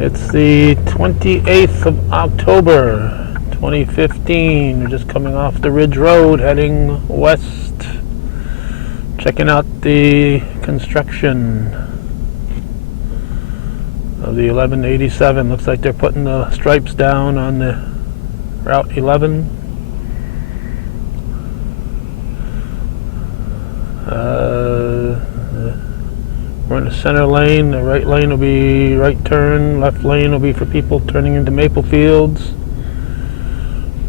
It's the 28th of October, 2015. We're just coming off the Ridge Road, heading west, checking out the construction of the 1187. Looks like they're putting the stripes down on the Route 11. We're in the center lane. The right lane will be right turn. Left lane will be for people turning into Maple Fields.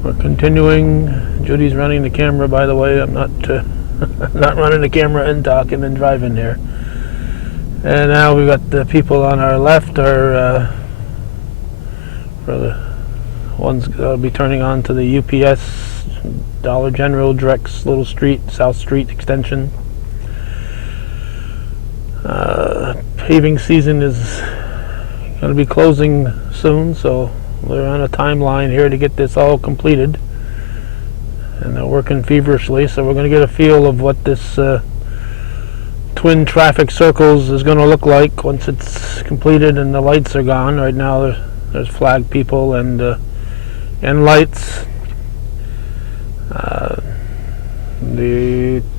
We're continuing. Judy's running the camera, by the way. I'm not not running the camera and talking and driving here. And now we've got the people on our left are for the ones that'll be turning on to the UPS Dollar General Drex Little Street, South Street extension. Paving season is going to be closing soon, so we're on a timeline here to get this all completed, and they're working feverishly. So we're going to get a feel of what this twin traffic circles is going to look like once it's completed and the lights are gone. Right now there's flag people and lights.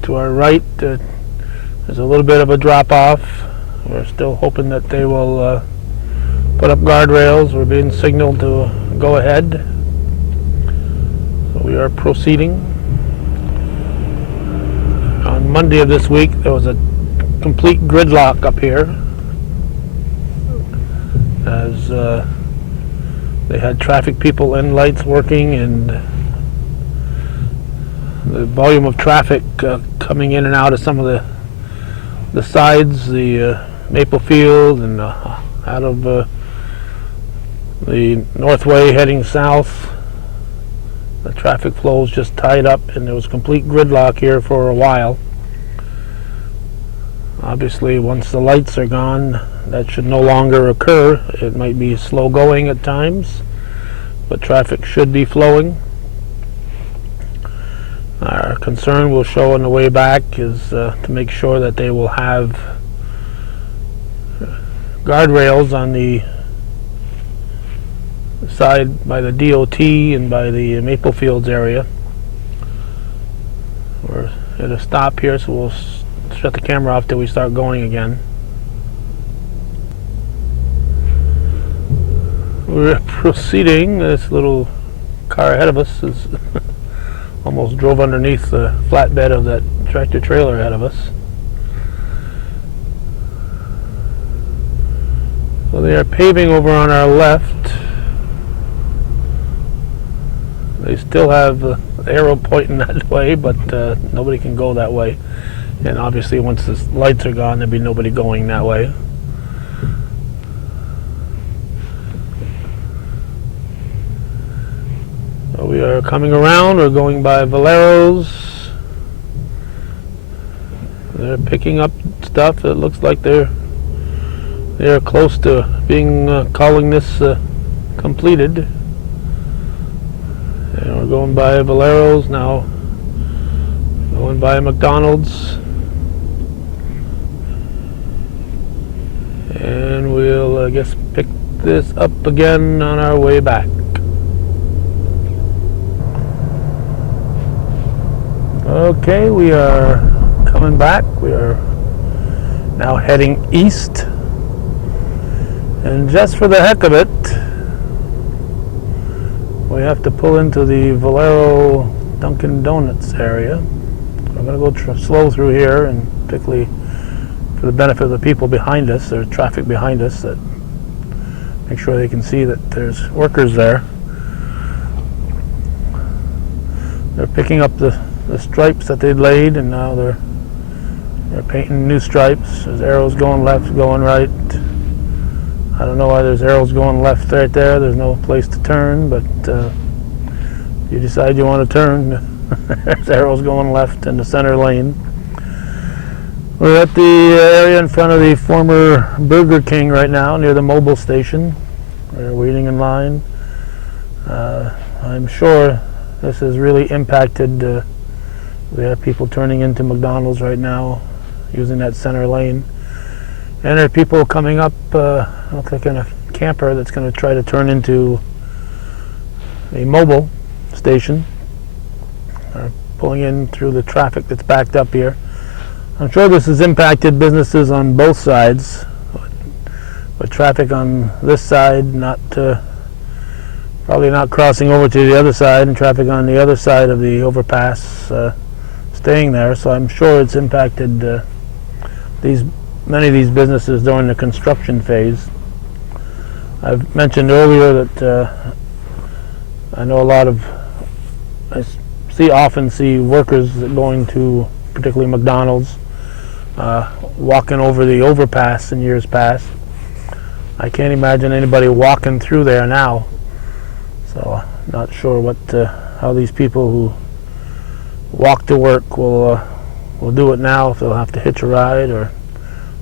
To our right there's a little bit of a drop off. We're still hoping that they will put up guardrails. We're being signaled to go ahead. So we are proceeding. On Monday of this week there was a complete gridlock up here as they had traffic people and lights working, and the volume of traffic coming in and out of some of the sides, the Maple Field and out of the Northway heading south. The traffic flow is just tied up, and there was complete gridlock here for a while. Obviously, once the lights are gone, that should no longer occur. It might be slow going at times, but traffic should be flowing. Our concern, we'll show on the way back, is to make sure that they will have guardrails on the side by the DOT and by the Maple Fields area. We're at a stop here, so we'll shut the camera off till we start going again. We're proceeding. This little car ahead of us is almost drove underneath the flatbed of that tractor trailer ahead of us. So they are paving over on our left. They still have the arrow pointing that way, but nobody can go that way. And obviously once the lights are gone, there'll be nobody going that way. So we are coming around. We're going by Valero's. They're picking up stuff. It looks like they're close to being calling this completed. And we're going by Valero's now. Going by McDonald's. And we'll, I guess, pick this up again on our way back. Okay, we are coming back. We are now heading east. And just for the heck of it, we have to pull into the Valero Dunkin' Donuts area. I'm going to go slow through here, and particularly for the benefit of the people behind us. There's traffic behind us, that make sure they can see that there's workers there. They're picking up the stripes that they'd laid, and now they're painting new stripes. There's arrows going left, going right. I don't know why there's arrows going left right there. There's no place to turn, but if you decide you want to turn, there's arrows going left in the center lane. We're at the area in front of the former Burger King right now, near the mobile station. We're waiting in line. I'm sure this has really impacted. We have people turning into McDonald's right now, using that center lane. And there are people coming up, looks like in a camper that's going to try to turn into a mobile station. Pulling in through the traffic that's backed up here. I'm sure this has impacted businesses on both sides, but traffic on this side probably not crossing over to the other side, and traffic on the other side of the overpass staying there. So I'm sure it's impacted many of these businesses during the construction phase. I've mentioned earlier that I know I often see workers going to particularly McDonald's walking over the overpass in years past. I can't imagine anybody walking through there now. So not sure how these people who walk to work will do it now, if they'll have to hitch a ride or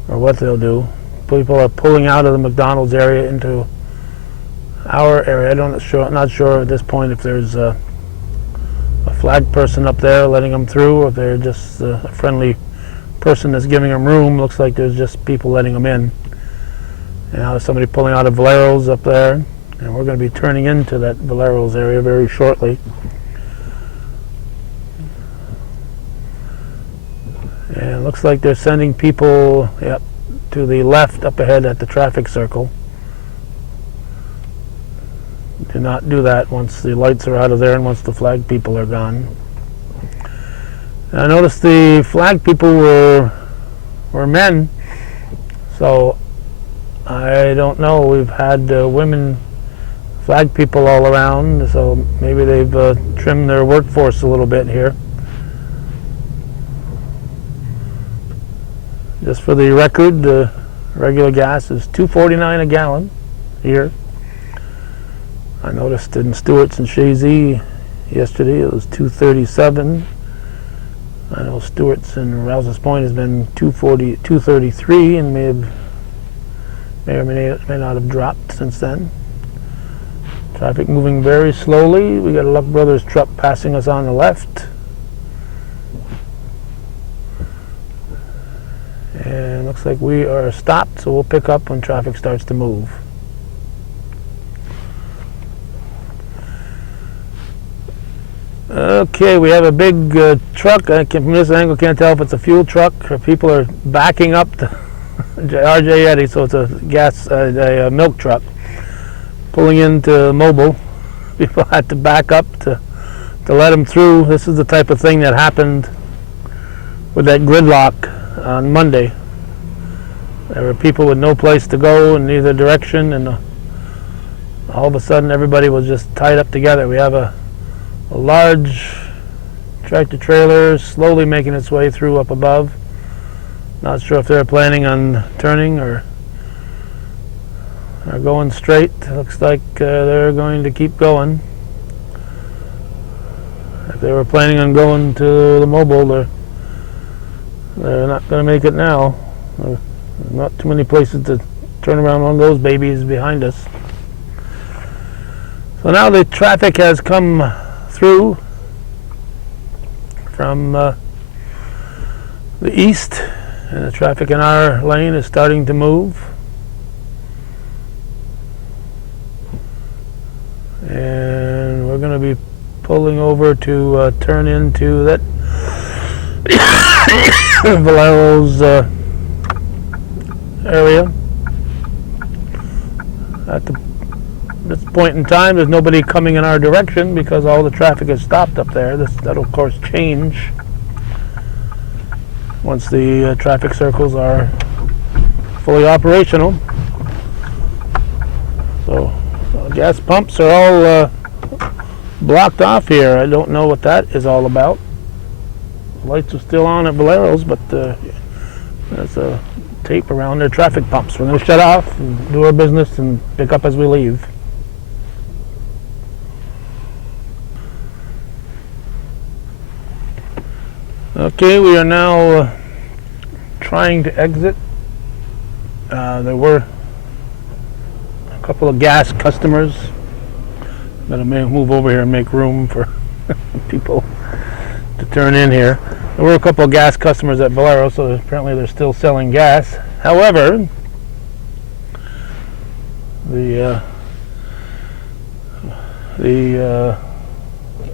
what they'll do. People are pulling out of the McDonald's area into our area. I'm not sure at this point if there's a flag person up there letting them through, or if they're just a friendly person that's giving them room. Looks like there's just people letting them in. And now there's somebody pulling out of Valero's up there, and we're going to be turning into that Valero's area very shortly. And it looks like they're sending people to the left up ahead at the traffic circle. Do not do that once the lights are out of there and once the flag people are gone. And I noticed the flag people were men, so I don't know. We've had women flag people all around, so maybe they've trimmed their workforce a little bit here. Just for the record, the regular gas is $2.49 a gallon here. I noticed in Stewart's and Shazy yesterday it was $2.37. I know Stewart's and Rouse's Point has been $2.33, and may or may not have dropped since then. Traffic moving very slowly. We got a Luck Brothers truck passing us on the left. And looks like we are stopped, so we'll pick up when traffic starts to move. Okay, we have a big truck. From this angle, can't tell if it's a fuel truck or people are backing up to RJ Eddy, so it's a milk truck pulling into Mobile. People had to back up to let them through. This is the type of thing that happened with that gridlock on Monday. There were people with no place to go in either direction, and all of a sudden everybody was just tied up together. We have a large tractor trailer slowly making its way through up above. Not sure if they're planning on turning or going straight. Looks like they're going to keep going. If they were planning on going to the Mobile, they're not going to make it now. There's not too many places to turn around on those babies behind us. So now the traffic has come through from the east, and the traffic in our lane is starting to move. And we're going to be pulling over to turn into that Valero's area. At this point in time, there's nobody coming in our direction because all the traffic is stopped up there. That'll of course change once the traffic circles are fully operational. So gas pumps are all blocked off here. I don't know what that is all about. Lights are still on at Valero's, but there's a tape around their traffic pumps. We're going to shut off and do our business and pick up as we leave. Okay, we are now trying to exit. There were a couple of gas customers. I'm going to move over here and make room for people to turn in here. There were a couple of gas customers at Valero, so apparently they're still selling gas. However, The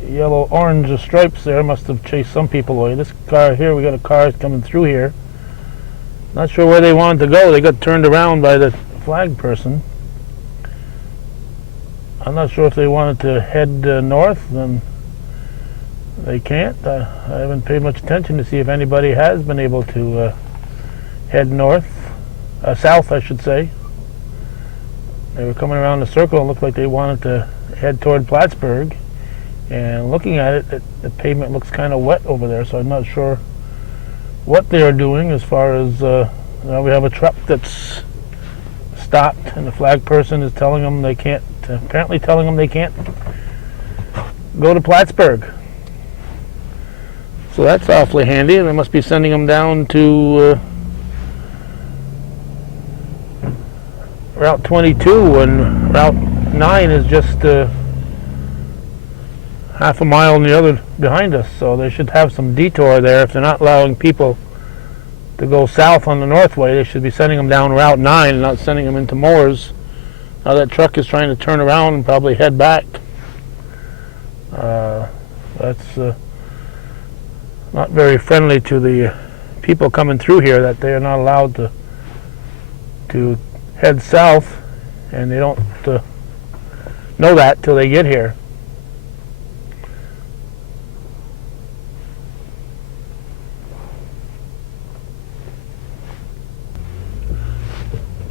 yellow-orange stripes there must have chased some people away. This car here, we got a car coming through here. Not sure where they wanted to go. They got turned around by the flag person. I'm not sure if they wanted to head north, then they can't. I haven't paid much attention to see if anybody has been able to head north, south I should say. They were coming around the circle and looked like they wanted to head toward Plattsburgh. And looking at it, the pavement looks kind of wet over there, so I'm not sure what they are doing as far as, we have a truck that's stopped and the flag person is telling them they can't, apparently telling them they can't go to Plattsburgh. So that's awfully handy, and they must be sending them down to Route 22 when Route 9 is just half a mile on the other behind us, so they should have some detour there. If they're not allowing people to go south on the northway, they should be sending them down Route 9 and not sending them into Moores. Now that truck is trying to turn around and probably head back. That's not very friendly to the people coming through here, that they are not allowed to head south, and they don't know that till they get here.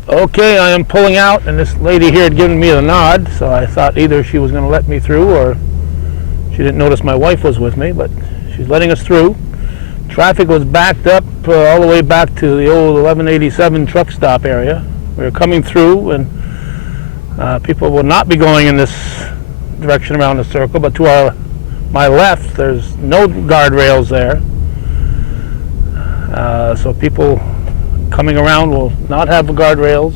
Okay, I am pulling out, and this lady here had given me the nod, so I thought either she was going to let me through or she didn't notice my wife was with me, but she's letting us through. Traffic was backed up all the way back to the old 1187 truck stop area. We were coming through, and people will not be going in this direction around the circle, but to my left there's no guardrails there, so people coming around will not have the guardrails.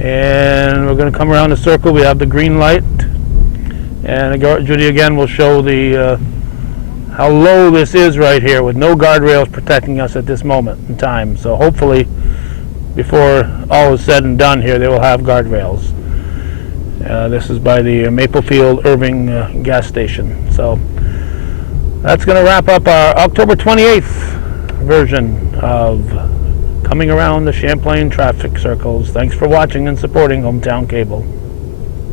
And we're going to come around the circle. We have the green light, and Judy again will show the how low this is right here with no guardrails protecting us at this moment in time. So hopefully before all is said and done here, they will have guardrails. This is by the Maplefield Irving gas station. So that's going to wrap up our October 28th version of Coming Around the Champlain Traffic Circles. Thanks for watching and supporting Hometown Cable.